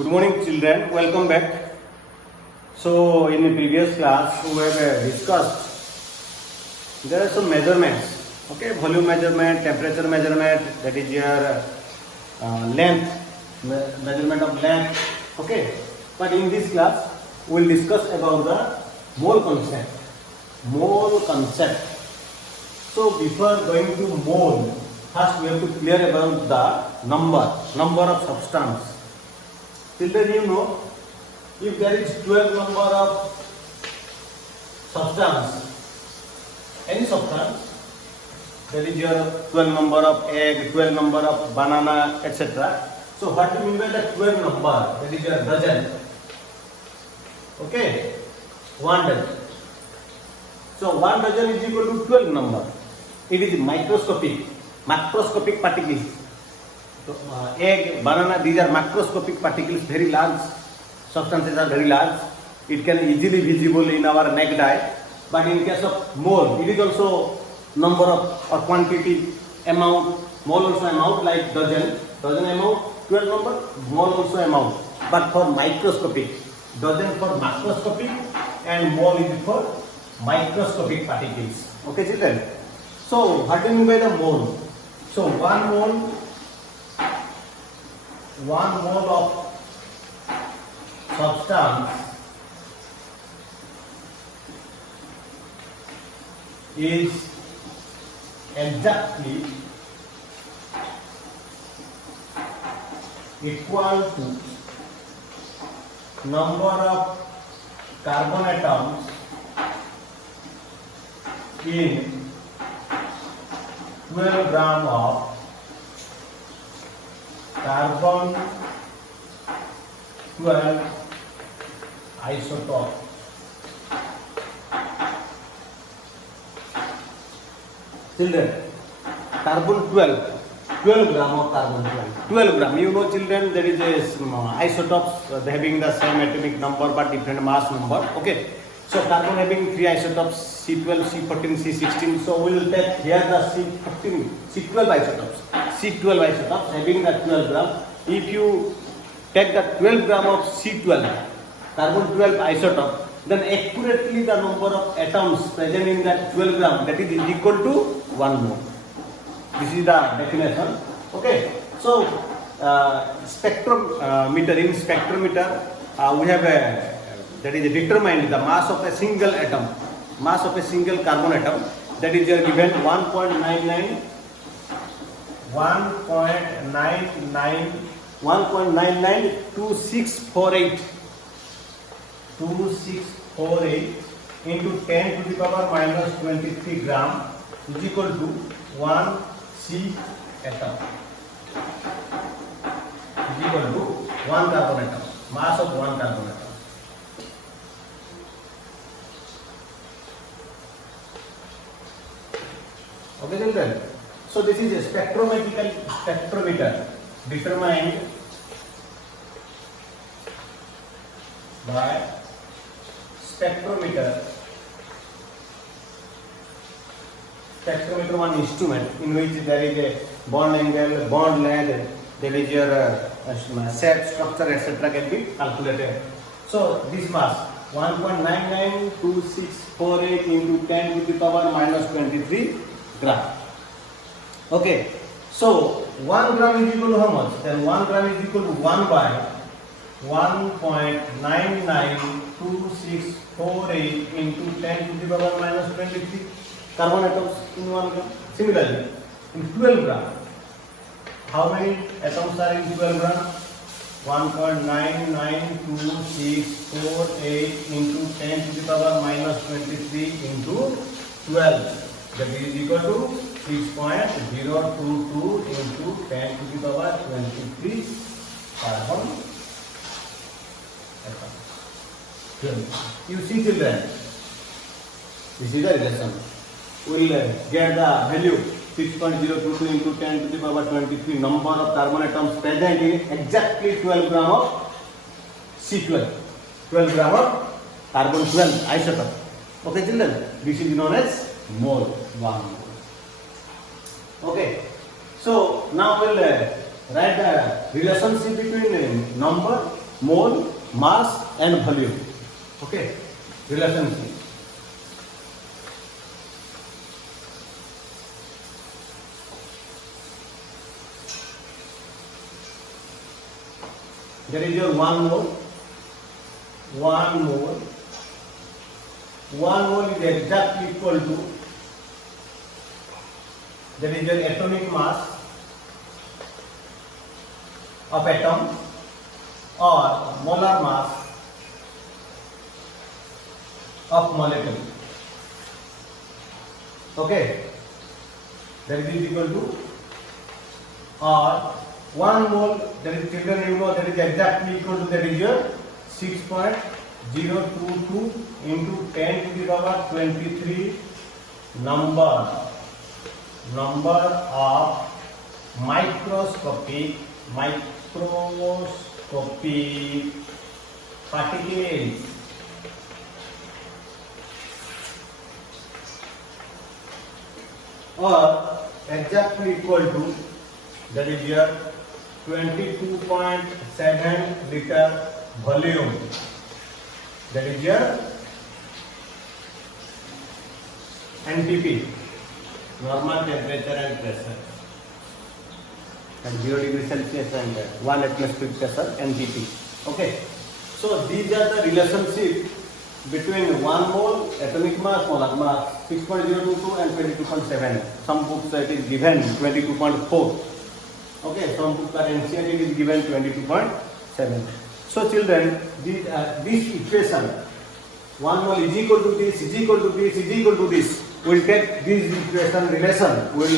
Good morning, children. Welcome back. So, in the previous class, we have discussed there are some measurements. Okay, volume measurement, temperature measurement, that is your length, measurement of length. Okay, but in this class, we will discuss about the mole concept. Mole concept. So, before going to mole, first we have to clear about the number of substance. Children, you know, if there is 12 number of substance, any substance, that is your 12 number of egg, 12 number of banana, etc. So what do you mean by the 12 number? That is your dozen. Okay, 1 dozen. So 1 dozen is equal to 12 number. It is macroscopic particles. So, egg, banana, these are macroscopic particles, very large. Substances are very large. It can easily visible in our naked eye. But in case of mole, it is also number of or quantity, amount. Mole also amount like dozen amount, 12 number, mole also amount. But for microscopic, dozen for macroscopic and mole is for microscopic particles. Okay, children? So, what do you mean by the mole? So, one mole of substance is exactly equal to number of carbon atoms in 12 gram of carbon 12 isotope. Children, carbon 12 gram of carbon 12 gram. You know, children, there is a isotopes having the same atomic number but different mass number. Okay, so carbon having 3 isotopes, C12, C14, C16. So we will take here the C12 isotopes having the 12 gram. If you take the 12 gram of C12, carbon 12 isotope, then accurately the number of atoms present in that 12 gram, that is equal to 1 mole. This is the definition. Okay. So, spectrometer, in spectrometer, we have that is determined the mass of a single atom, mass of a single carbon atom, that is given 1.992648 into 10 to the power minus 23 gram is equal to 1 C atom, is equal to 1 carbon atom, mass of 1 carbon atom. Okay, children. So this is a spectrometer determined by spectrometer one instrument in which there is a bond angle, bond length, there is your shape, structure, etc. can be calculated. So this mass 1.992648 into 10 to the power minus 23 gram. Okay, so 1 gram is equal to how much? Then 1 gram is equal to 1 by 1.992648 into 10 to the power minus 23 carbon atoms in 1 gram. Similarly, in 12 gram, how many atoms are in 12 gram? 1.992648 into 10 to the power minus 23 into 12. That is equal to 6.022 into 10 to the power 23 carbon atoms. You see, children, this is the relation. We will get the value 6.022 into 10 to the power 23 number of carbon atoms present in exactly 12 gram of C12, 12 gram of carbon 12 isotope. Okay, children, this is known as mole, 1 mole. Okay, so now we'll write the relationship between number mole, mass and volume. Okay, relationship. There is your 1 mole. 1 mole. 1 mole is exactly equal to, that is your atomic mass of atom or molar mass of molecule. Okay, that is equal to, or 1 mole, that is, children, you know, that is exactly equal to, that is your 6.022 into 10 to the power 23 number of microscopic particles. Or exactly equal to, that is your 22.7 liter volume. That is your NTP, normal temperature and pressure, and 0 degree Celsius and 1 atmospheric pressure, NTP. Okay, so these are the relationship between 1 mole atomic mass, molar mass, 6.022 and 22.7. Some books it is given 22.4. Okay, some books are NCERT it is given 22.7. So children, this equation 1 mole is equal to this, is equal to this, is equal to this. We'll take this equation relation. We'll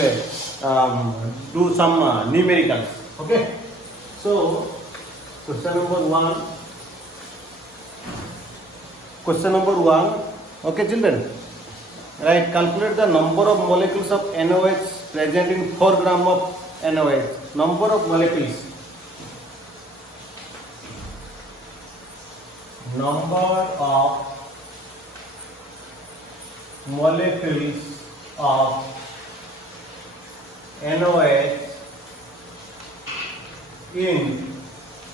do some numericals. Okay. So question number 1. Question number 1. Okay, children. Right. Calculate the number of molecules of NOH present in 4 gram of NOH. Number of molecules. Number of molecules of NOH in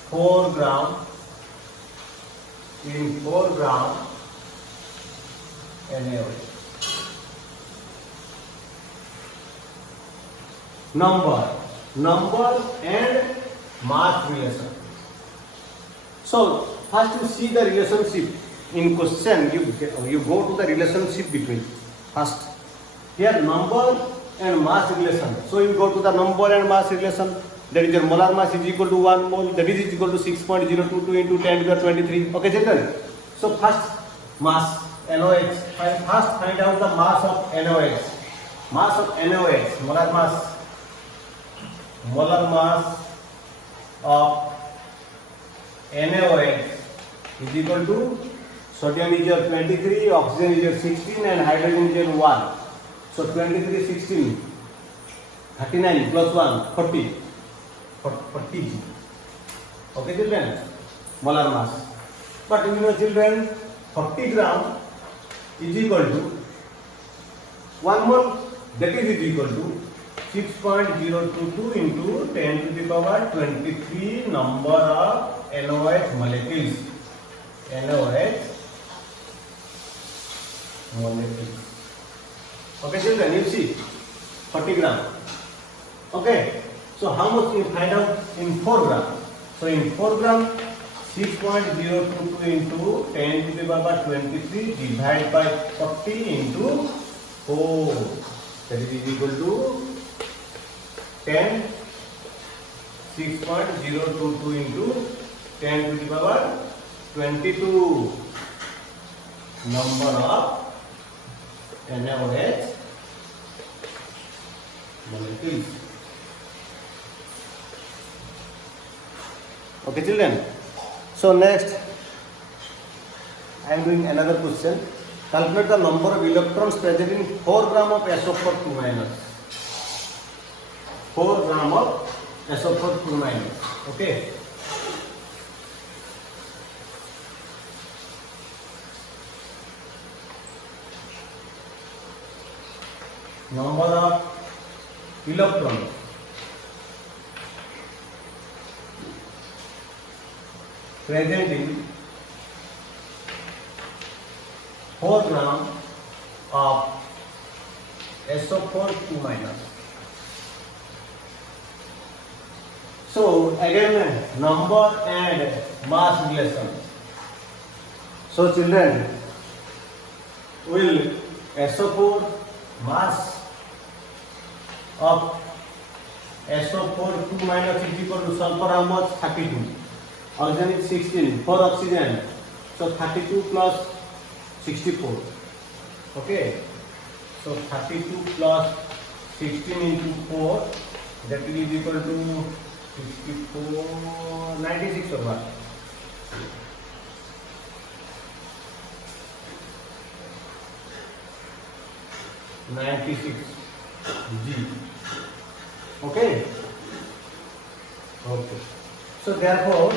4 gram NaOH. Number and mass relation. So first you see the relationship in question. You go to the relationship between. First here number and mass relation. So you go to the number and mass relation. That is your molar mass is equal to 1 mole. That is equal to 6.022 into 10 to the 23. Okay, children. So first mass NOH. First find out the mass of NOH. Mass of NOH. Molar mass of NaOH is equal to, sodium is your 23, oxygen is your 16 and hydrogen is your 1. So 23, 16, 39 plus 1, 40. 40. Okay, children? Molar mass. But you know, children, 40 gram is equal to 1 mole, that is equal to 6.022 into 10 to the power 23 number of NOH molecules. Okay, children, you see 40 gram. Okay, so how much you find out in 4 gram? So in 4 gram, 6.022 into 10 to the power 23 divided by 40 into 4. That is equal to 10, 6.022 into 10 to the power 22 number of NaOH molecules. Okay, children. So next, I am doing another question. Calculate the number of electrons present in 4 gram of SO4 2-. 4 gram of SO4 2-. Okay. Number of electrons. present in 4 gram of SO4 2 minus. So again number and mass relation. So children, will SO4 mass of SO4 2 minus is equal to sulfur how much? 32. Oxygen is 16. 4 oxygen. So 32 plus 64. Okay. So 32 plus 16 into 4, that will be equal to 64, 96 or what? G. Okay. Okay. So therefore,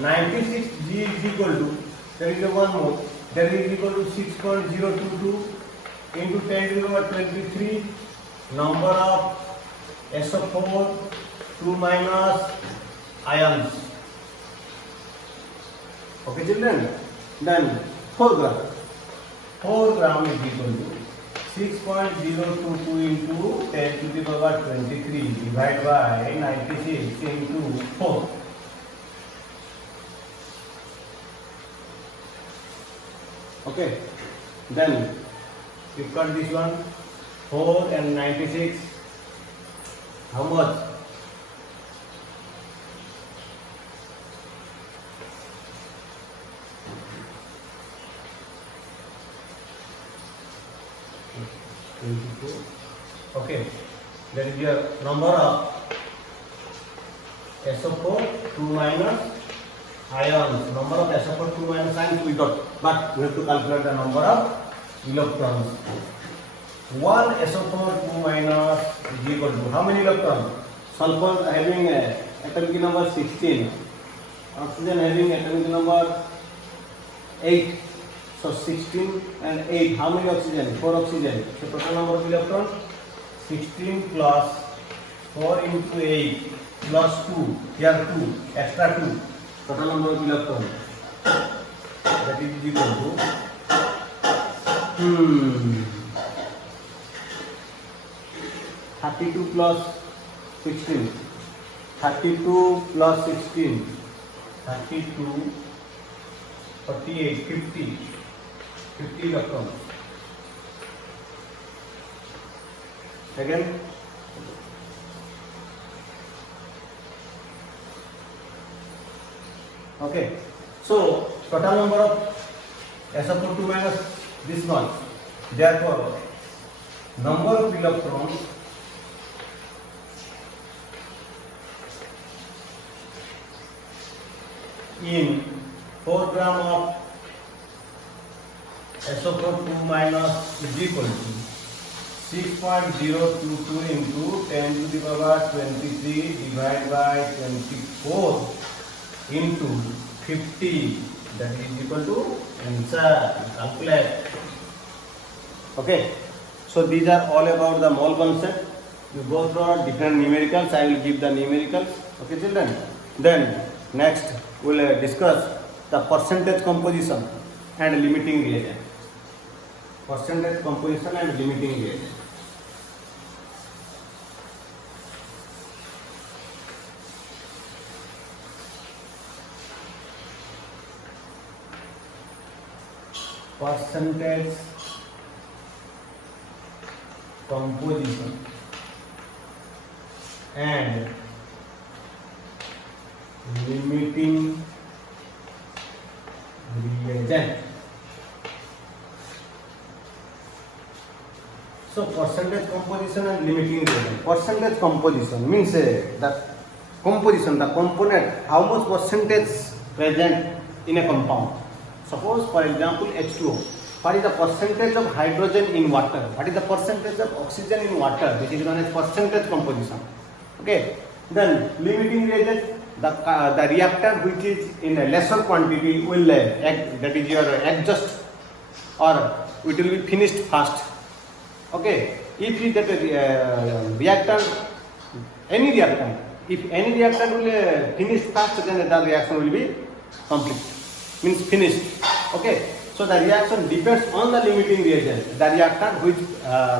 96 G is equal to, there is a one more, that is equal to 6.022 into 10 to the power 23 number of SO4 2 minus ions. Okay children, then 4 gram. 4 gram is equal to 6.022 into 10 to the power 23 divided by 96 into 4. Okay, then we cut this one, 4 and 96, how much? Okay, that is your number of SO4 2 minus ions. Number of SO4 2 minus ions we got, but we have to calculate the number of electrons. 1 SO4 2 minus is equal to how many electrons? Sulfur having atomic number 16, oxygen having atomic number 8. So 16 and 8, how many oxygen? 4 oxygen. So total number of electrons 16 plus 4 into 8 plus 2, here 2, extra 2. Total number of electrons, that is equal to 32 plus 16, 32 plus 16, 32, 48, 50 electrons. Again, okay. So total number of SO4 2 minus this one. Therefore, number of electrons in 4 gram of SO4 2 minus is equal to 6.022 into 10 to the power 23 divided by 24 into 50, that is equal to answer. Calculate. Okay, so these are all about the mole concept. You go through different numericals. I will give the numericals. Okay children, then next we will discuss the percentage composition and limiting reagent. Percentage composition and limiting reagent. Percentage composition and limiting reagent. So percentage composition and limiting reagent. Percentage composition means the composition, the component, how much percentage present in a compound. Suppose for example H2O. What is the percentage of hydrogen in water? What is the percentage of oxygen in water? This is known as percentage composition. Okay. Then limiting reagent, the reactor which is in a lesser quantity will that is your adjust or it will be finished fast. Okay. If it that reactor, any reactor, if any reactor will finish fast, then the reaction will be complete, means finished. Okay, so the reaction depends on the limiting reagent, the reactant which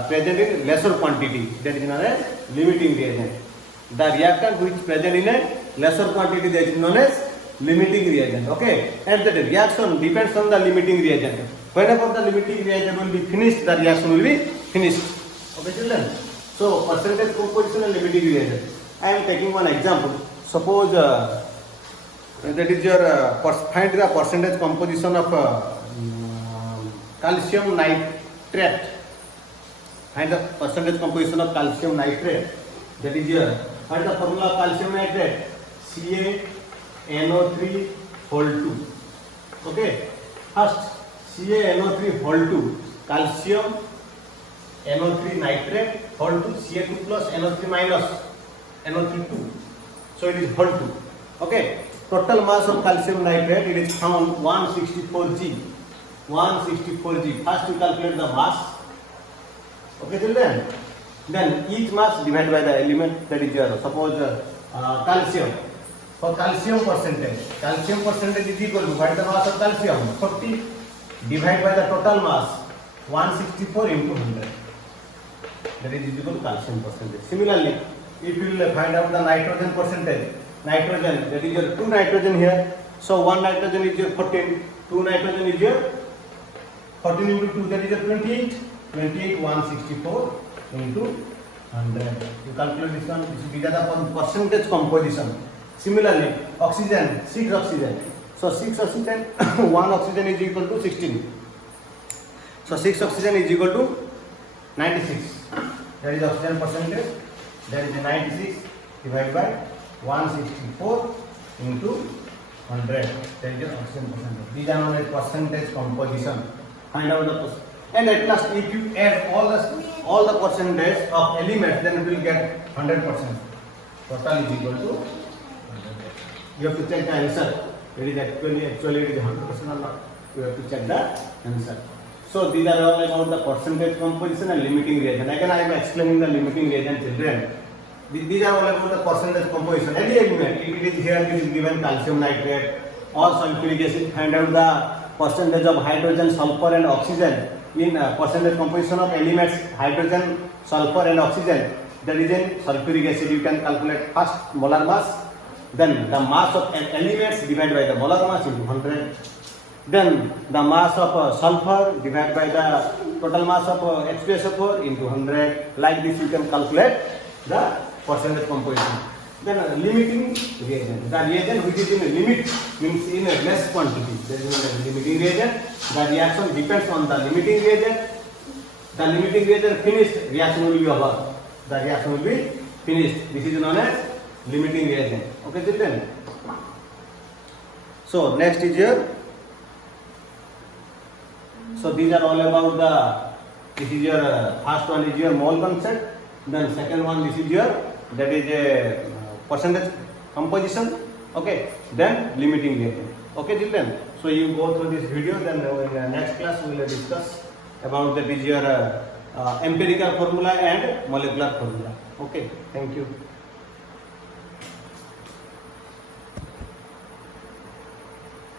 present in lesser quantity, that is known as limiting reagent. The reactant which present in a lesser quantity, that is known as limiting reagent. Okay, and the reaction depends on the limiting reagent. Whenever the limiting reagent will be finished, the reaction will be finished. Okay, children. So percentage composition and limiting reagent. I am taking one example. Suppose that is your find the percentage composition of calcium nitrate. Find the percentage composition of calcium nitrate. That is your find the formula of calcium nitrate. CaNO3 whole 2. Okay. First CaNO3 whole 2. Calcium NO3 nitrate whole 2 Ca2 plus NO3 minus NO3 2. So it is whole 2. Okay. Total mass of calcium nitrate, it is found 164 G. 164 G. First we calculate the mass. Okay, children. Then each mass divided by the element, that is your suppose calcium. For calcium percentage is equal to what is the mass of calcium? 40 divided by the total mass 164 into 100. That is equal to calcium percentage. Similarly, if you will find out the nitrogen percentage, nitrogen, that is your 2 nitrogen here. So 1 nitrogen is your 14, 2 nitrogen is your 14 into 2, that is your 28. 28 164 into 100. You calculate this one. These are the percentage composition. Similarly, oxygen, 6 oxygen. So 6 oxygen, 1 oxygen is equal to 16. So 6 oxygen is equal to 96. That is oxygen percentage. That is 96 divided by 164 into 100. That is your oxygen percentage. These are known as percentage composition. Find out the percentage. And at last, if you add all the percentage of elements, then you will get 100%. Total is equal to 100. You have to check the answer. It is actually it is 100% or not. You have to check the answer. So these are all about the percentage composition and limiting reagent. Again, I am explaining the limiting reagent, children. These are all about the percentage composition. Any element, if it is here, it is given calcium nitrate or sulfuric acid. Find out the percentage of hydrogen, sulfur, and oxygen in percentage composition of elements hydrogen, sulfur, and oxygen. That is in sulfuric acid. You can calculate first molar mass. Then the mass of elements divided by the molar mass into 100. Then the mass of sulfur divided by the total mass of H2SO4 into 100. Like this you can calculate the percentage composition. Then limiting reagent. The reagent which is in a limit means in a less quantity. That is known as limiting reagent. The reaction depends on the limiting reagent. The limiting reagent finished, reaction will be over. The reaction will be finished. This is known as limiting reagent. Okay, children. So next is your. So these are all about the. This is your first one is your mole concept. Then second one this is your that is a percentage composition. Okay. Then limiting reagent. Okay, children. So you go through this video. Then in the next class we will discuss about that is your empirical formula and molecular formula. Okay. Thank you.